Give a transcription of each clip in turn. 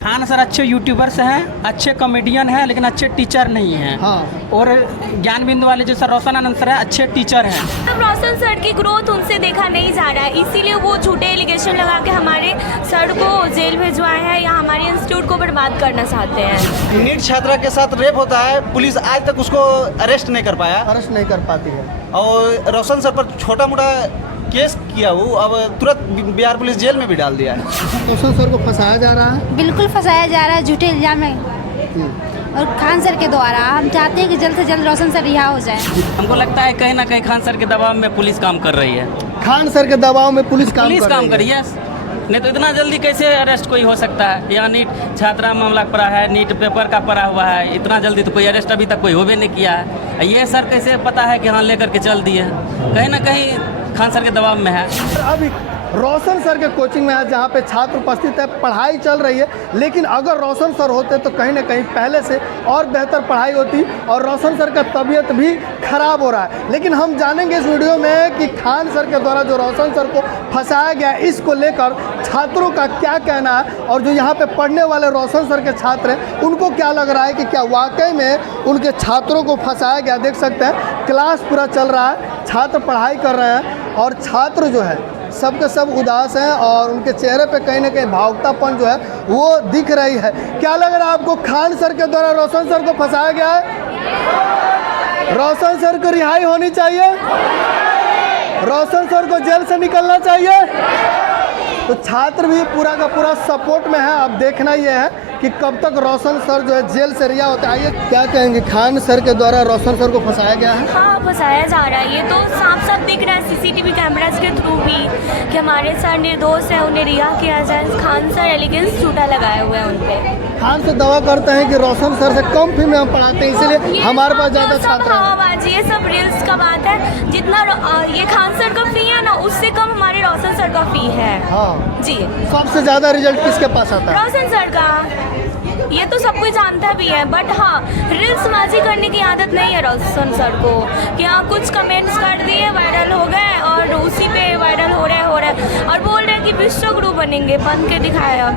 Khan sir अच्छे YouTubers हैं, अच्छे कॉमेडियन हैं, लेकिन अच्छे टीचर नहीं हैं। हाँ। और ज्ञान बिंदु वाले जो सर रोशन आनंद सर है, अच्छे टीचर हैं। तब रोशन सर की ग्रोथ उनसे देखा नहीं जा रहा है, इसीलिए वो झूठे एलिगेशन लगा के हमारे सर को जेल भिजवाए हैं या हमारे इंस्टीट्यूट को बर्बाद करना चाहते हैं। नीट छात्रा के साथ रेप होता है, पुलिस आज तक उसको अरेस्ट नहीं कर पाया। अरेस्ट नहीं कर पाती है। और रोशन सर पर छोटा मोटा केस किया वो अब तुरंत बिहार पुलिस जेल में भी डाल दिया है। रोशन सर को फंसाया जा रहा है। बिल्कुल फंसाया जा रहा है झूठे इल्जाम में, और खान सर के द्वारा। हम चाहते हैं कि जल्द से जल्द रोशन सर रिहा हो जाए। हमको लगता है कहीं ना कहीं खान सर के दबाव में पुलिस काम कर रही है। खान सर के दबाव में पुलिस काम कर रही है। नहीं तो इतना जल्दी कैसे अरेस्ट कोई हो सकता है। यहाँ नीट छात्रा मामला पड़ा है, नीट पेपर का पड़ा हुआ है, इतना जल्दी तो कोई अरेस्ट अभी तक कोई होवे नहीं किया है। ये सर कैसे पता है कि हाँ लेकर के चल दिए, कहीं ना कहीं खान सर के दबाव में है। अभी रोशन सर के कोचिंग में है जहाँ पे छात्र उपस्थित है, पढ़ाई चल रही है। लेकिन अगर रोशन सर होते तो कहीं ना कहीं पहले से और बेहतर पढ़ाई होती, और रोशन सर का तबीयत भी खराब हो रहा है। लेकिन हम जानेंगे इस वीडियो में कि खान सर के द्वारा जो रोशन सर को फंसाया गया, इसको लेकर छात्रों का क्या कहना है, और जो यहाँ पे पढ़ने वाले रोशन सर के छात्र हैं उनको क्या लग रहा है कि क्या वाकई में उनके छात्रों को फंसाया गया। देख सकते हैं क्लास पूरा चल रहा है, छात्र पढ़ाई कर रहे हैं, और छात्र जो है सब के सब उदास हैं, और उनके चेहरे पे कहीं ना कहीं भावुकतापन जो है वो दिख रही है। क्या लग रहा है आपको, खान सर के द्वारा रोशन सर को फंसाया गया है? रोशन सर को रिहाई होनी चाहिए, रोशन सर को जेल से निकलना चाहिए। तो छात्र भी पूरा का पूरा सपोर्ट में है। अब देखना ये है कि कब तक रोशन सर जो है जेल से रिहा होता है। क्या कहेंगे, खान सर के द्वारा रोशन सर को फंसाया गया है? हाँ, फंसाया जा रहा है। ये तो साफ साफ दिख रहा है सीसीटीवी कैमरास के थ्रू भी कि हमारे सर निर्दोष है, उन्हें रिहा किया जाए। खान सर एलिगेंस झूठा लगाए हुए हैं उन पे। खान से दावा करते हैं कि रोशन सर से कम फी में हम पढ़ाते हैं, इसीलिए हमारे पास ज़्यादा छात्र हैं। हवाबाजी, ये सब रील्स का बात है। जितना ये खान सर का फी है ना, उससे कम हमारे रोशन सर का फी है। हाँ जी। सबसे ज़्यादा रिजल्ट किसके पास आता है? रोशन सर का। ये तो सब कोई जानता भी है, बट हाँ, रील्स बाजी करने की आदत नहीं है रोशन सर को कि हाँ कुछ कमेंट्स कर दिए, वायरल हो गए और उसी पे वायरल हो रहा है और बोल रहे हैं कि विश्व गुरु बनेंगे, बन के दिखाया।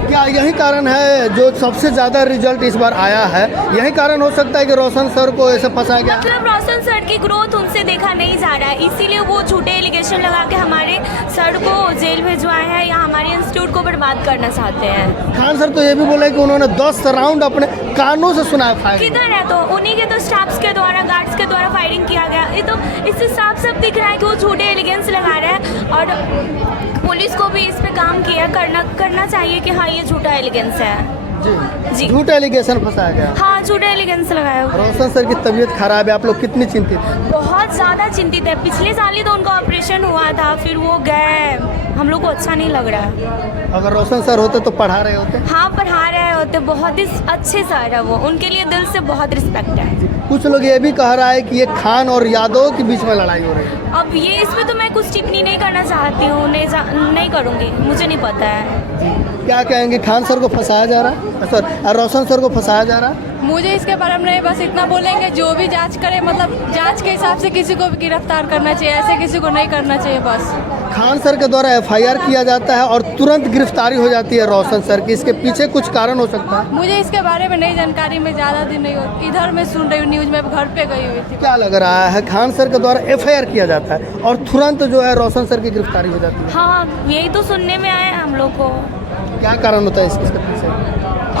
क्या यही कारण है जो सबसे ज़्यादा रिजल्ट इस बार आया है? यही कारण हो सकता है कि रोशन सर को ऐसे फंसाया गया? मतलब रोशन सर की ग्रोथ उनसे देखा नहीं जा रहा है, इसीलिए वो झूठे एलिगेशन लगा के हमारे सर को जेल भिजवाए हैं या हमारे इंस्टीट्यूट को बर्बाद करना चाहते हैं। खान सर तो ये भी बोले कि उन्होंने 10 राउंड अपने कानों से सुना है। किधर है? तो उन्हीं के तो स्टाफ्स के द्वारा, गार्ड्स के द्वारा फायरिंग किया गया। ये तो इससे साफ साफ दिख रहा है कि वो झूठे एलिगेंस लगा रहे हैं, और पुलिस को भी इस पे काम किया करना चाहिए कि हाँ ये झूठा एलिगेंस है। जी, झूठा एलिगेशन फंसाया गया। हाँ, झूठा एलिगेंस लगाया। रोशन सर की तबीयत खराब है, आप लोग कितनी चिंतित हैं? बहुत ज़्यादा चिंतित है। पिछले साल ही तो उनका ऑपरेशन हुआ था, फिर वो गए, हम लोग को अच्छा नहीं लग रहा है। अगर रोशन सर होते तो पढ़ा रहे होते? हाँ, पढ़ा रहे होते। बहुत ही अच्छे सर है वो, उनके लिए दिल से बहुत रिस्पेक्ट है। कुछ लोग ये भी कह रहा है कि ये खान और यादव के बीच में लड़ाई हो रही है। अब ये इस पे तो मैं कुछ टिप्पणी नहीं करना चाहती हूँ, नहीं करूँगी, मुझे नहीं पता है। क्या कहेंगे, खान सर को फंसाया जा रहा है, सर रोशन सर को फंसाया जा रहा है? मुझे इसके बारे में नहीं, बस इतना बोलेंगे जो भी जांच करे, मतलब जांच के हिसाब से किसी को भी गिरफ्तार करना चाहिए, ऐसे किसी को नहीं करना चाहिए। बस खान सर के द्वारा FIR किया जाता है और तुरंत गिरफ्तारी हो जाती है रोशन सर की, इसके पीछे कुछ कारण हो सकता है? मुझे इसके बारे में नहीं जानकारी, मैं ज़्यादा दिन नहीं हो, इधर मैं सुन रही हूँ न्यूज़ में, घर पे गई हुई थी। क्या लग रहा है, खान सर के द्वारा FIR किया जाता है और तुरंत जो है रोशन सर की गिरफ्तारी हो जाती है? हाँ, यही तो सुनने में आया है हम लोग को। क्या कारण होता है इसके पीछे?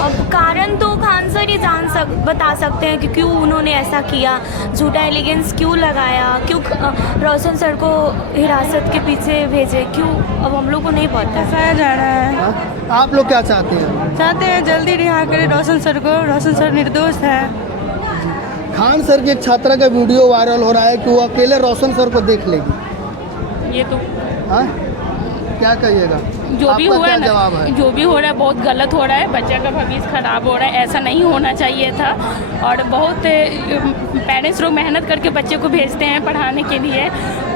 अब कारण तो खान सर ही बता सकते हैं कि क्यों उन्होंने ऐसा किया, झूठा एलिगेंस क्यों लगाया, क्यों रोशन सर को हिरासत के पीछे भेजे, क्यों, अब हम लोग को नहीं पता। फंसाया जा रहा है। हाँ? आप लोग क्या चाहते हैं? चाहते हैं जल्दी रिहा करें रोशन सर को, रोशन सर निर्दोष है। खान सर की एक छात्रा का वीडियो वायरल हो रहा है कि वो अकेले रोशन सर को देख लेगी। ये तो हाँ, क्या कहिएगा? जो भी आपका हुआ क्या है जवाब है? जो भी हो रहा है बहुत गलत हो रहा है, बच्चे का भविष्य खराब हो रहा है, ऐसा नहीं होना चाहिए था। और बहुत पेरेंट्स लोग मेहनत करके बच्चे को भेजते हैं पढ़ाने के लिए,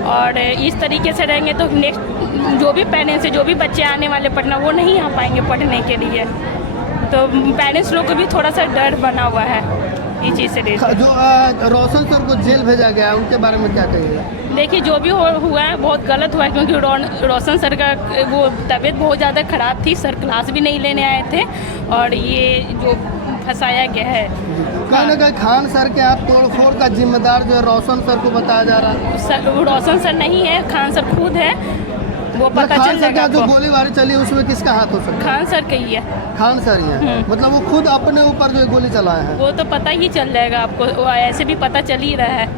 और इस तरीके से रहेंगे तो नेक्स्ट जो भी पेरेंट्स है, जो भी बच्चे आने वाले पढ़ना, वो नहीं आ पाएंगे पढ़ने के लिए। तो पेरेंट्स लोग को भी थोड़ा सा डर बना हुआ है इस चीज़ से जो रोशन सर को जेल भेजा गया है उनके बारे में क्या कहिएगा? देखिए जो भी हुआ है बहुत गलत हुआ है, क्योंकि रोशन सर का वो तबीयत बहुत ज़्यादा ख़राब थी, सर क्लास भी नहीं लेने आए थे और ये जो फंसाया गया है। कहीं ना कहीं खान सर के यहाँ तोड़फोड़ का जिम्मेदार जो है रोशन सर को बताया जा रहा है। सर रोशन सर नहीं है, खान सर खुद है, वो पता खान चल सर जाएगा का जो आपको। गोलीबारी चली उसमें किसका हाथ हो सकता है? खान सर का ही है। खान सर ही है, मतलब वो खुद अपने ऊपर जो गोली चलाए हैं। वो तो पता ही चल जाएगा आपको, वो ऐसे भी पता चल ही रहा है।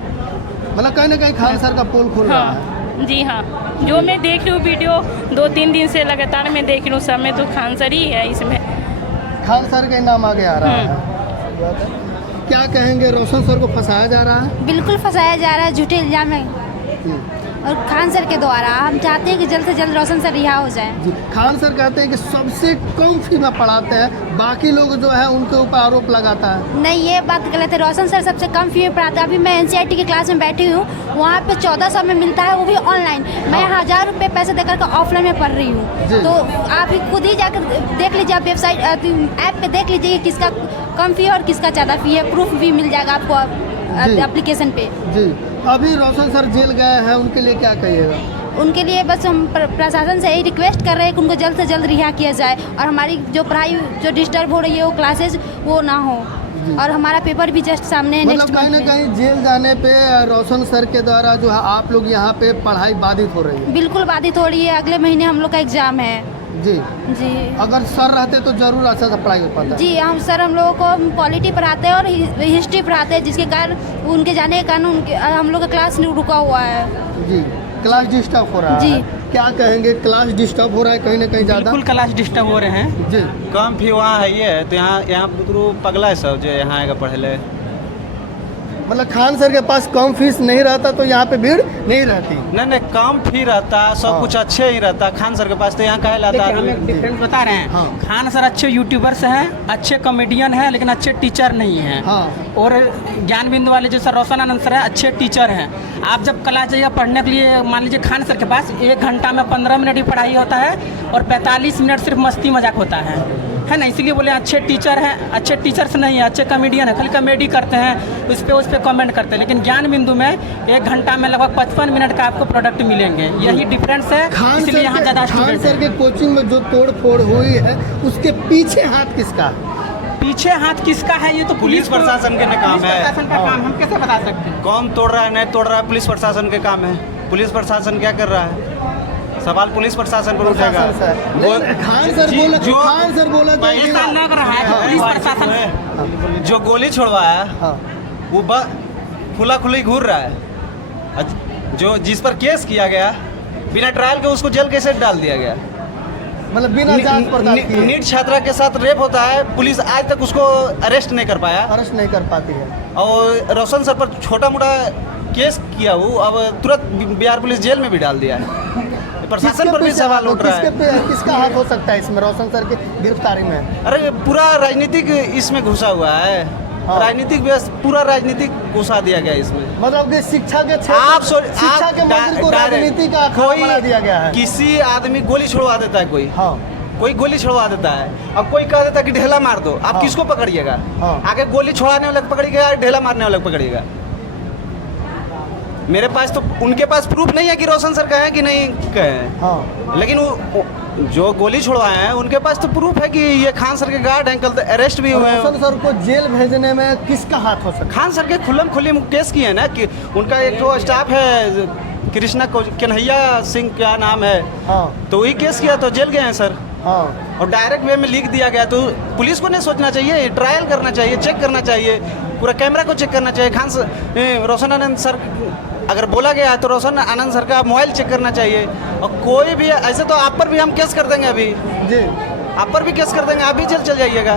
मतलब कहीं ना कहीं खान सर का पोल खुल रहा है। हाँ जी हाँ, जो मैं देख रही हूँ वीडियो 2-3 दिन से लगातार मैं देख रही हूँ, सब में तो खान सर ही है इसमें। खान सर का नाम आगे आ रहा है। क्या कहेंगे, रोशन सर को फंसाया जा रहा है? बिल्कुल फंसाया जा रहा है झूठे इल्जाम में, और खान सर के द्वारा। हम चाहते हैं कि जल्द से जल्द रोशन सर रिहा हो जाए। जी, खान सर कहते हैं कि सबसे कम फी में पढ़ाते हैं, बाकी लोग जो है उनके ऊपर आरोप लगाता है। नहीं, ये बात गलत है। रोशन सर सबसे कम फी में पढ़ाते हैं। अभी मैं NCERT की क्लास में बैठी हूँ, वहाँ पे 1400 में मिलता है, वो भी ऑनलाइन। मैं 1000 रुपये पैसे देकर के ऑफलाइन में पढ़ रही हूँ। तो आप ही खुद ही जाकर देख लीजिए, आप वेबसाइट ऐप पे देख लीजिए कि किसका कम फी है और किसका ज़्यादा फी है। प्रूफ भी मिल जाएगा आपको एप्लीकेशन पे। जी, अभी रोशन सर जेल गए हैं, उनके लिए क्या कहिएगा? उनके लिए बस हम प्रशासन से यही रिक्वेस्ट कर रहे हैं कि उनको जल्द से जल्द रिहा किया जाए और हमारी जो पढ़ाई जो डिस्टर्ब हो रही है वो क्लासेस वो ना हो, और हमारा पेपर भी जस्ट सामने है। मतलब कहीं ना कहीं जेल जाने पे रोशन सर के द्वारा जो है आप लोग यहाँ पे पढ़ाई बाधित हो रही है? बिल्कुल बाधित हो रही है। अगले महीने हम लोग का एग्जाम है। जी जी, अगर सर रहते तो जरूर अच्छा सा पढ़ाई हो पाता। जी, हम लोगों को पॉलिटी पढ़ाते हैं और हिस्ट्री पढ़ाते हैं, जिसके कारण उनके जाने के कारण हम लोग का क्लास रुका हुआ है। जी, क्लास डिस्टर्ब हो रहा है। जी, क्या कहेंगे, क्लास डिस्टर्ब हो रहा है कहीं ना कहीं ज़्यादा? बिल्कुल क्लास डिस्टर्ब हो रहे हैं जी। कम फी वहाँ है ये, तो यहाँ बुतरू पगला है सब जो यहाँ आएगा पढ़े ले। मतलब खान सर के पास कम फीस नहीं रहता तो यहाँ पे भीड़ नहीं रहती? नहीं कम फी रहता, सब कुछ अच्छे ही रहता। खान सर के पास तो यहाँ कहे लाता हम एक डिफरेंस बता रहे हैं। हाँ। खान सर अच्छे यूट्यूबर्स हैं, अच्छे कॉमेडियन हैं, लेकिन अच्छे टीचर नहीं हैं। हाँ। और ज्ञान बिंदु वाले जो सर रोशन आनंद सर हैं अच्छे टीचर हैं। आप जब क्लास जाइए पढ़ने के लिए, मान लीजिए खान सर के पास 1 घंटा में 15 मिनट ही पढ़ाई होता है और 45 मिनट सिर्फ मस्ती मजाक होता है ना। इसलिए बोले अच्छे टीचर हैं, अच्छे टीचर्स नहीं हैं, अच्छे कॉमेडियन हैं, खाली कॉमेडी करते हैं, उस पर कमेंट करते हैं। लेकिन ज्ञान बिंदु में 1 घंटा में लगभग 55 मिनट का आपको प्रोडक्ट मिलेंगे, यही डिफरेंस है। इसलिए यहाँ ज़्यादा खान सर के कोचिंग में जो तोड़ फोड़ हुई है उसके पीछे हाथ किसका? पीछे हाथ किसका है ये तो पुलिस प्रशासन के काम है। प्रशासन का काम, हम कैसे बता सकते हैं? कौन तोड़ रहा है नहीं तोड़ रहा है, पुलिस प्रशासन के काम है। पुलिस प्रशासन क्या कर रहा है, सवाल पुलिस प्रशासन पर उठेगा। खान सर बोला तो ऐसा लग रहा है कि पुलिस प्रशासन जो गोली छुड़वाया वो खुला खुली घूर रहा है। जो जिस पर केस किया गया बिना ट्रायल के उसको जेल कैसे डाल दिया गया? मतलब बिना जांच पड़ताल किए। नीट छात्रा के साथ रेप होता है, पुलिस आज तक उसको अरेस्ट नहीं कर पाया। अरेस्ट नहीं कर पाती है। और रोशन सर पर छोटा मोटा केस किया वो अब तुरंत बिहार पुलिस जेल में भी डाल दिया है। प्रशासन पर भी सवाल उठ रहा है। किसका हाथ हो सकता है इसमें, रोशन सर की गिरफ्तारी में? अरे पूरा राजनीतिक इसमें घुसा हुआ है। राजनीतिक पूरा राजनीतिक घुसा दिया गया इसमें। मतलब कि शिक्षा के शिक्षा के मंत्री को राजनीति का अखाड़ा बना दिया गया है। किसी आदमी गोली छुड़वा देता है, हाँ। कोई गोली छुड़वा देता है, अब कोई कह देता है कि ढेला मार दो, आप किसको पकड़िएगा? आगे गोली छुड़ाने वाले को पकड़िएगा, ढेला मारने वाले को पकड़िएगा। मेरे पास तो उनके पास प्रूफ नहीं है कि रोशन सर कहे कि नहीं कहे, लेकिन वो जो गोली छुड़वाए हैं उनके पास तो प्रूफ है कि ये खान सर के गार्ड हैं, कल तो अरेस्ट भी हुए हैं। रोशन सर को जेल भेजने में किसका हाथ हो सकता है? खान सर के खुल्लम खुल्ली केस किए ना, कि उनका एक तो स्टाफ है कृष्णा कन्हैया सिंह क्या नाम है, तो वही केस किया तो जेल गए हैं सर। और डायरेक्ट वे में लिख दिया गया, तो पुलिस को नहीं सोचना चाहिए, ट्रायल करना चाहिए, चेक करना चाहिए, पूरा कैमरा को चेक करना चाहिए। खान सर रोशन आनंद सर अगर बोला गया है तो रोशन आनंद सर का मोबाइल चेक करना चाहिए। और कोई भी ऐसे तो आप पर भी हम केस कर देंगे, अभी जी आप पर भी केस कर देंगे, आप भी जेल चल जाइएगा।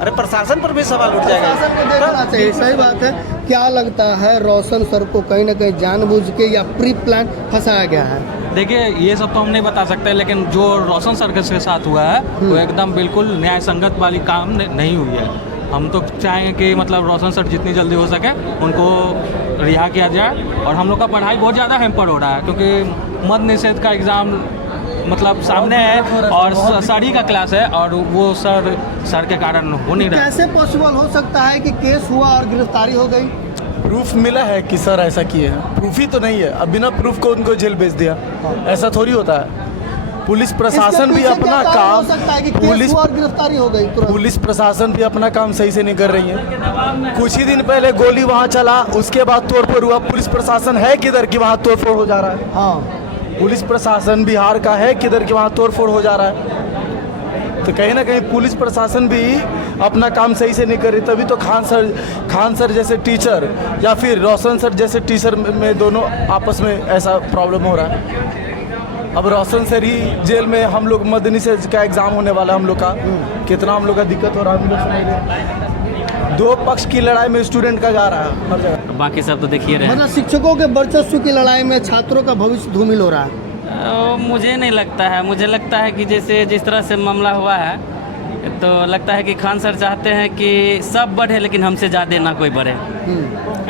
अरे प्रशासन पर भी सवाल उठ जाएगा। प्रशासन को देखना चाहिए, सही बात है। क्या लगता है रोशन सर को कहीं ना कहीं जानबूझ के या प्री प्लान फंसाया गया है? देखिए ये सब तो हम नहीं बता सकते, लेकिन जो रोशन सर के साथ हुआ है वो एकदम बिल्कुल न्याय संगत वाली काम नहीं हुई है। हम तो चाहेंगे कि मतलब रोशन सर जितनी जल्दी हो सके उनको रिहा किया जाए। और हम लोग का पढ़ाई बहुत ज़्यादा हैम्पर हो रहा है, क्योंकि मद निषेध का एग्ज़ाम मतलब सामने है और सर ही का क्लास है और वो सर के कारण हो नहीं रहा। कैसे पॉसिबल हो सकता है कि केस हुआ और गिरफ्तारी हो गई? प्रूफ मिला है कि सर ऐसा किए हैं, प्रूफ ही तो नहीं है। अब बिना प्रूफ को उनको जेल भेज दिया, ऐसा थोड़ी होता है। पुलिस प्रशासन भी अपना काम, पुलिस और गिरफ्तारी हो गई तुरंत। पुलिस प्रशासन भी अपना काम सही से नहीं कर रही है। कुछ ही दिन पहले गोली वहाँ चला, उसके बाद तोड़फोड़ हुआ। पुलिस प्रशासन है किधर कि वहाँ तोड़फोड़ हो जा रहा है? हाँ, पुलिस प्रशासन बिहार का है किधर कि वहाँ तोड़फोड़ हो जा रहा है? तो कहीं ना कहीं पुलिस प्रशासन भी अपना काम सही से नहीं कर रही। तभी तो खान सर जैसे टीचर या फिर रोशन सर जैसे टीचर में दोनों आपस में ऐसा प्रॉब्लम हो रहा है। अब रोशन सर ही जेल में, हम लोग मदनी से का एग्ज़ाम होने वाला है हम लोग का, कितना हम लोग का दिक्कत हो रहा है हम लोग समझ रहे। दो पक्ष की लड़ाई में स्टूडेंट का जा रहा है हर जगह। बाकी सब तो देखिए रहे हैं। मतलब शिक्षकों के वर्चस्व की लड़ाई में छात्रों का भविष्य धूमिल हो रहा है। मुझे नहीं लगता है, मुझे लगता है कि जैसे जिस तरह से मामला हुआ है तो लगता है कि खान सर चाहते हैं कि सब बढ़े लेकिन हमसे ज़्यादा ना कोई बढ़े,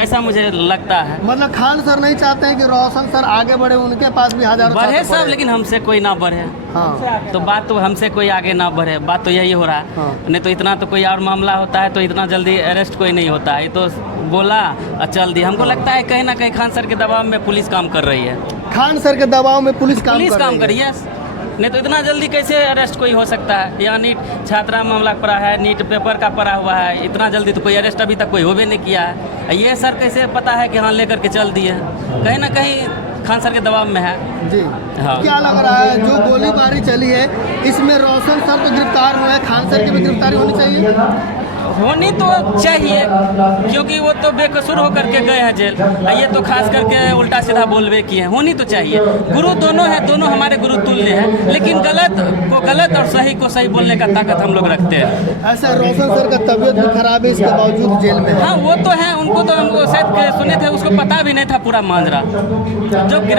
ऐसा मुझे लगता है। मतलब खान सर नहीं चाहते हैं कि रोशन सर आगे बढ़े, उनके पास भी हजारों बढ़े छात्र सब लेकिन हमसे कोई ना बढ़े। हाँ, तो बात तो हमसे कोई आगे ना बढ़े, बात तो यही हो रहा है। हाँ। नहीं तो इतना तो कोई और मामला होता है तो इतना जल्दी अरेस्ट कोई नहीं होता है। ये तो बोला और चल दिया। हमको लगता है कहीं ना कहीं खान सर के दबाव में पुलिस काम कर रही है। खान सर के दबाव में पुलिस काम कर रही है। नहीं तो इतना जल्दी कैसे अरेस्ट कोई हो सकता है? या नीट छात्रा मामला पड़ा है, नीट पेपर का पड़ा हुआ है, इतना जल्दी तो कोई अरेस्ट अभी तक कोई होवे नहीं किया है। ये सर कैसे पता है कि हाँ लेकर के चल दिए? कहीं ना कहीं खान सर के दबाव में है जी। हाँ। क्या लग रहा है जो गोलीबारी चली है इसमें रोशन सर तो गिरफ्तार हुए हैं, खान सर की भी गिरफ्तारी होनी चाहिए? होनी तो चाहिए क्योंकि वो तो बेकसूर होकर के गए हैं जेल। ये तो खास करके उल्टा सीधा बोलवे किए हैं। होनी तो चाहिए। गुरु दोनों हैं, दोनों हमारे गुरु तुल्य हैं, लेकिन गलत को गलत और सही को सही बोलने का ताकत हम लोग रखते हैं। ऐसा रोशन सर का तबीयत भी खराब है, इसके बावजूद जेल में। हाँ वो तो है, उनको तो हम शायद सुने थे, उसको पता भी नहीं था पूरा मांजरा जो